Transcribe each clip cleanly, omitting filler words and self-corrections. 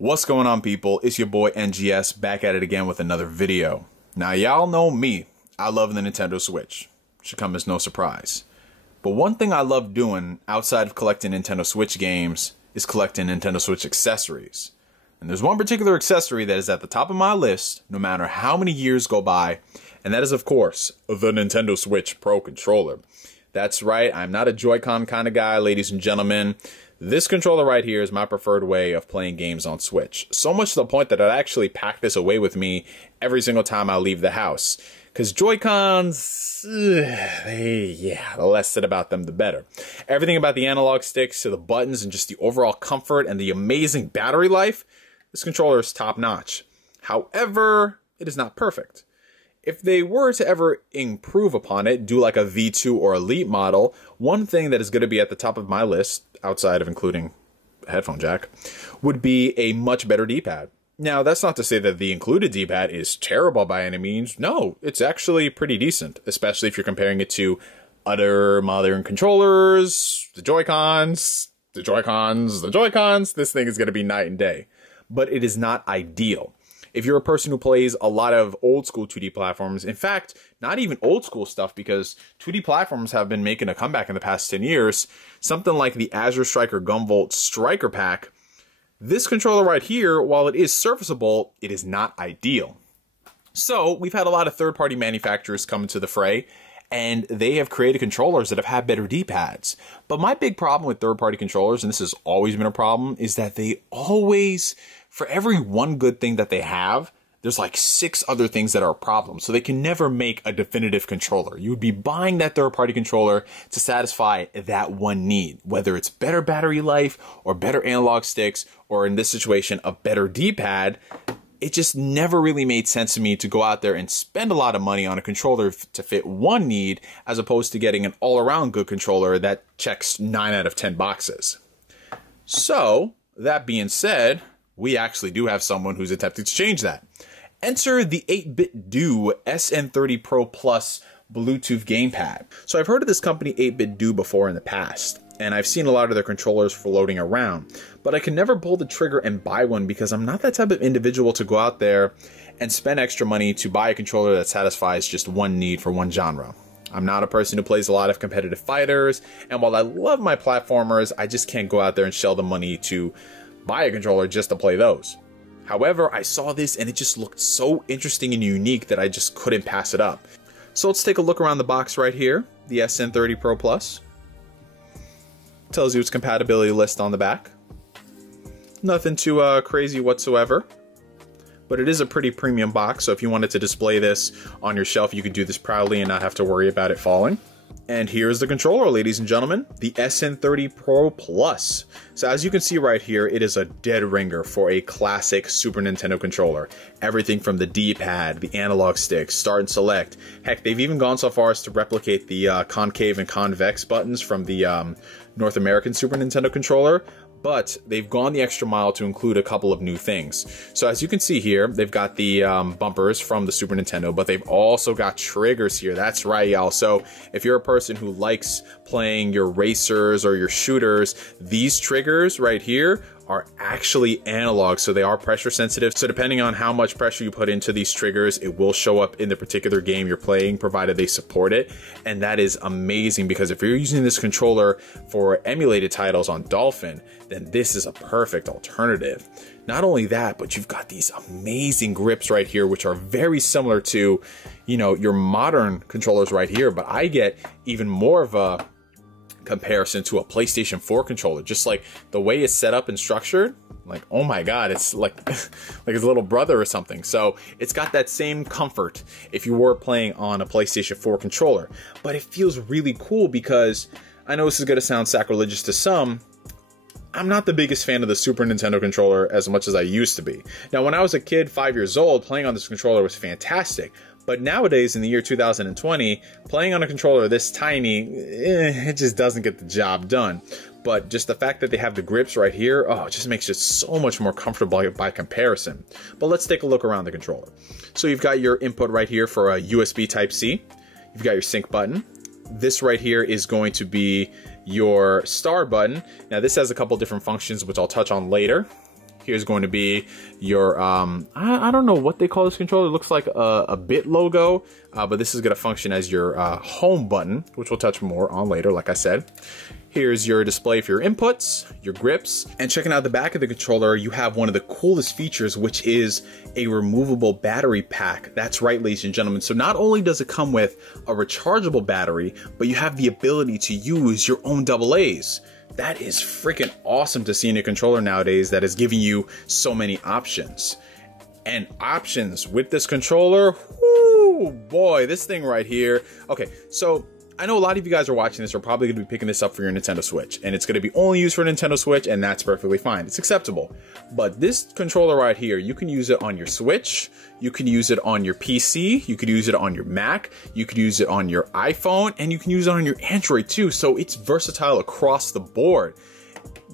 What's going on, people? It's your boy NGS back at it again with another video. Now, y'all know me. I love the Nintendo Switch. Should come as no surprise. But one thing I love doing outside of collecting Nintendo Switch games is collecting Nintendo Switch accessories. And there's one particular accessory that is at the top of my list, no matter how many years go by, and that is, of course, the Nintendo Switch Pro controller. That's right, I'm not a Joy-Con kind of guy, ladies and gentlemen. This controller right here is my preferred way of playing games on Switch. So much to the point that I actually pack this away with me every single time I leave the house. Because Joy-Cons, the less said about them, the better. Everything about the analog sticks to the buttons and just the overall comfort and the amazing battery life, this controller is top-notch. However, it is not perfect. If they were to ever improve upon it, do like a V2 or Elite model, one thing that is going to be at the top of my list, outside of including a headphone jack, would be a much better D-pad. Now, that's not to say that the included D-pad is terrible by any means. No, it's actually pretty decent, especially if you're comparing it to other modern controllers, the Joy-Cons, the Joy-Cons, the Joy-Cons. This thing is going to be night and day. But it is not ideal. If you're a person who plays a lot of old school 2D platforms, in fact, not even old school stuff, because 2D platforms have been making a comeback in the past 10 years, something like the Azure Striker Gunvolt Striker Pack, this controller right here, while it is serviceable, it is not ideal. So we've had a lot of third-party manufacturers come into the fray, and they have created controllers that have had better D-pads. But my big problem with third-party controllers, and this has always been a problem, is that they always, for every one good thing that they have, there's like 6 other things that are a problem. So they can never make a definitive controller. You would be buying that third-party controller to satisfy that one need, whether it's better battery life or better analog sticks, or in this situation, a better D-pad. It just never really made sense to me to go out there and spend a lot of money on a controller to fit one need, as opposed to getting an all-around good controller that checks 9 out of 10 boxes. So, that being said, we actually do have someone who's attempting to change that. Enter the 8BitDo SN30 Pro Plus Bluetooth gamepad. So I've heard of this company 8BitDo before in the past, and I've seen a lot of their controllers floating around, but I can never pull the trigger and buy one because I'm not that type of individual to go out there and spend extra money to buy a controller that satisfies just one need for one genre. I'm not a person who plays a lot of competitive fighters, and while I love my platformers, I just can't go out there and shell the money to buy a controller just to play those. However, I saw this and it just looked so interesting and unique that I just couldn't pass it up. So let's take a look around the box right here. The Sn30 Pro Plus. Tells you its compatibility list on the back. Nothing too crazy whatsoever. But it is a pretty premium box, so if you wanted to display this on your shelf, you could do this proudly and not have to worry about it falling. And here's the controller, ladies and gentlemen, the Sn30 Pro Plus. So as you can see right here, it is a dead ringer for a classic Super Nintendo controller. Everything from the D-pad, the analog stick, start and select. Heck, they've even gone so far as to replicate the concave and convex buttons from the North American Super Nintendo controller. But they've gone the extra mile to include a couple of new things. So as you can see here, they've got the bumpers from the Super Nintendo, but they've also got triggers here. That's right, y'all. So if you're a person who likes playing your racers or your shooters, these triggers right here are actually analog, so they are pressure sensitive. So depending on how much pressure you put into these triggers, it will show up in the particular game you're playing, provided they support it. And that is amazing, because if you're using this controller for emulated titles on Dolphin, then this is a perfect alternative. Not only that, but you've got these amazing grips right here, which are very similar to, you know, your modern controllers right here, but I get even more of a comparison to a PlayStation 4 controller. Just like the way it's set up and structured, like, oh my god, it's like like his little brother or something. So it's got that same comfort if you were playing on a PlayStation 4 controller. But it feels really cool because I know this is going to sound sacrilegious to some. I'm not the biggest fan of the Super Nintendo controller as much as I used to be. Now, when I was a kid, 5 years old, playing on this controller was fantastic. But nowadays, in the year 2020, playing on a controller this tiny, it just doesn't get the job done. But just the fact that they have the grips right here, oh, it just makes it so much more comfortable by comparison. But let's take a look around the controller. So you've got your input right here for a USB Type-C. You've got your sync button. This right here is going to be your star button. Now this has a couple different functions, which I'll touch on later. Here's going to be your, I don't know what they call this controller. It looks like a bit logo, but this is going to function as your home button, which we'll touch more on later, like I said. Here's your display for your inputs, your grips, and checking out the back of the controller, you have one of the coolest features, which is a removable battery pack. That's right, ladies and gentlemen. So not only does it come with a rechargeable battery, but you have the ability to use your own AA's. That is freaking awesome to see in a controller nowadays that is giving you so many options. And options with this controller, whoo, boy, this thing right here. Okay, so I know a lot of you guys are watching this are probably going to be picking this up for your Nintendo Switch, and it's going to be only used for Nintendo Switch, and that's perfectly fine. It's acceptable. But this controller right here, you can use it on your Switch, you can use it on your PC, you could use it on your Mac, you could use it on your iPhone, and you can use it on your Android too. So it's versatile across the board.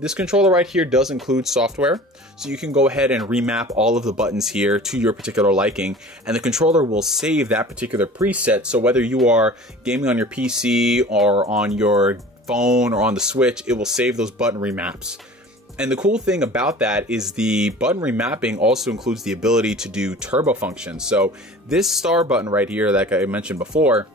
This controller right here does include software, so you can go ahead and remap all of the buttons here to your particular liking, and the controller will save that particular preset. So whether you are gaming on your PC or on your phone or on the Switch, it will save those button remaps. And the cool thing about that is the button remapping also includes the ability to do turbo functions. So this star button right here, like I mentioned before,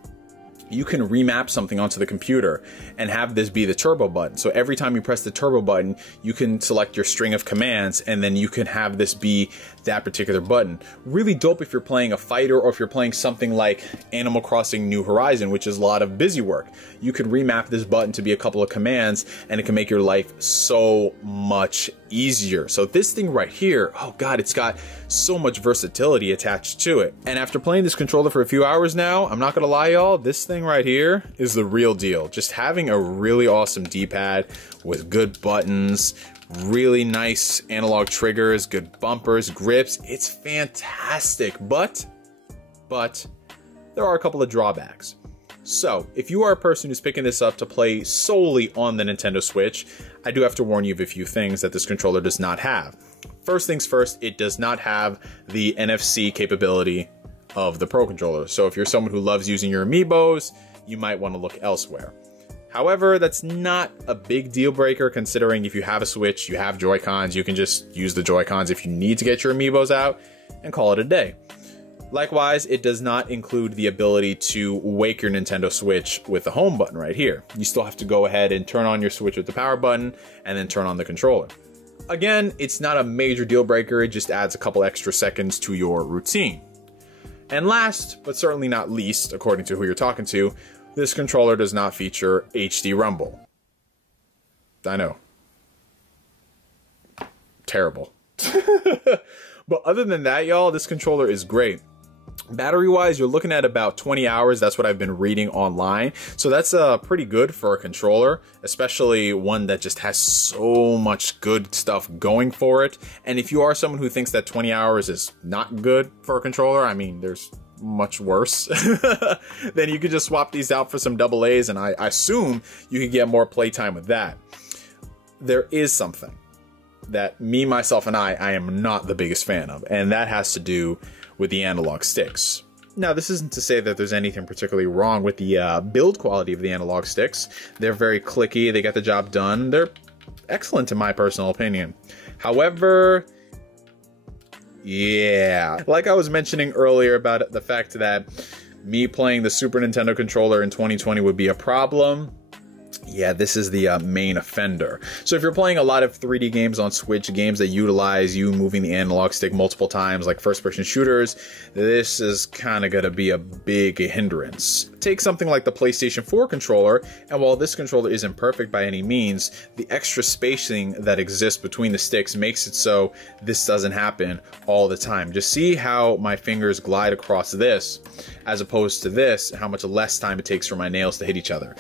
you can remap something onto the computer and have this be the turbo button. So every time you press the turbo button, you can select your string of commands and then you can have this be that particular button. Really dope if you're playing a fighter or if you're playing something like Animal Crossing New Horizon, which is a lot of busy work. You can remap this button to be a couple of commands and it can make your life so much easier. So this thing right here, oh God, it's got so much versatility attached to it. And after playing this controller for a few hours now, I'm not gonna lie y'all, this thing right here is the real deal. Just having a really awesome D-pad with good buttons, really nice analog triggers, good bumpers, grips, it's fantastic. But there are a couple of drawbacks. So if you are a person who's picking this up to play solely on the Nintendo Switch, I do have to warn you of a few things that this controller does not have. First things first, it does not have the NFC capability of the Pro controller. So if you're someone who loves using your amiibos, you might want to look elsewhere. However, that's not a big deal breaker considering if you have a Switch, you have Joy-Cons, you can just use the Joy-Cons if you need to get your amiibos out and call it a day. Likewise, it does not include the ability to wake your Nintendo Switch with the home button right here. You still have to go ahead and turn on your Switch with the power button and then turn on the controller. Again, it's not a major deal breaker, it just adds a couple extra seconds to your routine. And last, but certainly not least, according to who you're talking to, this controller does not feature HD Rumble. I know. Terrible. But other than that, y'all, this controller is great. Battery-wise, you're looking at about 20 hours. That's what I've been reading online. So that's pretty good for a controller, especially one that just has so much good stuff going for it. And if you are someone who thinks that 20 hours is not good for a controller, I mean, there's much worse, then you could just swap these out for some AA's, and I assume you could get more playtime with that. There is something that me, myself, and I am not the biggest fan of, and that has to do with the analog sticks. Now, this isn't to say that there's anything particularly wrong with the build quality of the analog sticks. They're very clicky, they get the job done, they're excellent in my personal opinion. However, yeah, like I was mentioning earlier about the fact that me playing the Super Nintendo controller in 2020 would be a problem. Yeah, this is the main offender. So if you're playing a lot of 3D games on Switch, games that utilize you moving the analog stick multiple times, like first-person shooters, this is kind of going to be a big hindrance. Take something like the PlayStation 4 controller, and while this controller isn't perfect by any means, the extra spacing that exists between the sticks makes it so this doesn't happen all the time. Just see how my fingers glide across this, as opposed to this, how much less time it takes for my nails to hit each other.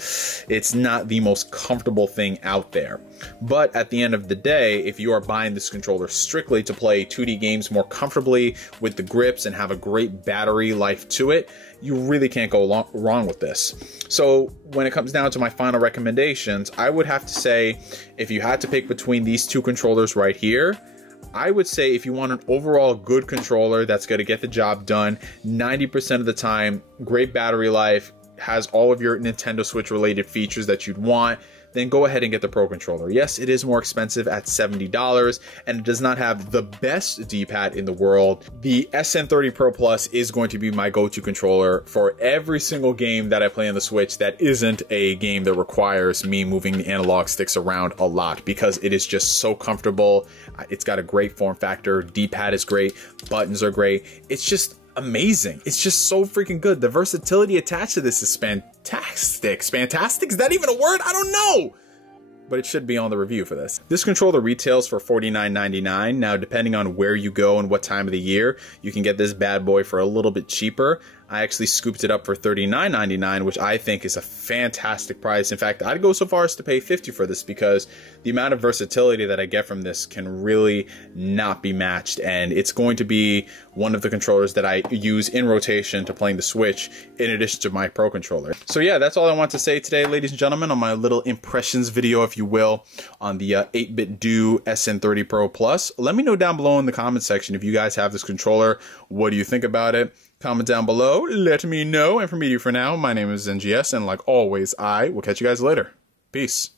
It's not the most comfortable thing out there. But at the end of the day, if you are buying this controller strictly to play 2D games more comfortably with the grips and have a great battery life to it, you really can't go wrong with this. So when it comes down to my final recommendations, I would have to say, if you had to pick between these two controllers right here, I would say if you want an overall good controller that's going to get the job done 90% of the time, great battery life, has all of your Nintendo Switch related features that you'd want, then go ahead and get the Pro controller. Yes, it is more expensive at $70, and it does not have the best D-pad in the world. The SN30 Pro Plus is going to be my go-to controller for every single game that I play on the Switch that isn't a game that requires me moving the analog sticks around a lot, because it is just so comfortable. It's got a great form factor. D-pad is great. Buttons are great. It's just amazing. It's just so freaking good. The versatility attached to this is fantastic. Fantastic? Is that even a word? I don't know. But it should be on the review for this. This controller retails for $49.99. Now, depending on where you go and what time of the year, you can get this bad boy for a little bit cheaper. I actually scooped it up for $39.99, which I think is a fantastic price. In fact, I'd go so far as to pay $50 for this, because the amount of versatility that I get from this can really not be matched. And it's going to be one of the controllers that I use in rotation to playing the Switch, in addition to my Pro controller. So yeah, that's all I want to say today, ladies and gentlemen, on my little impressions video, if you will, on the 8BitDo SN30 Pro Plus. Let me know down below in the comment section if you guys have this controller. What do you think about it? Comment down below, let me know. And from me to you for now, my name is NGS, and like always, I will catch you guys later. Peace.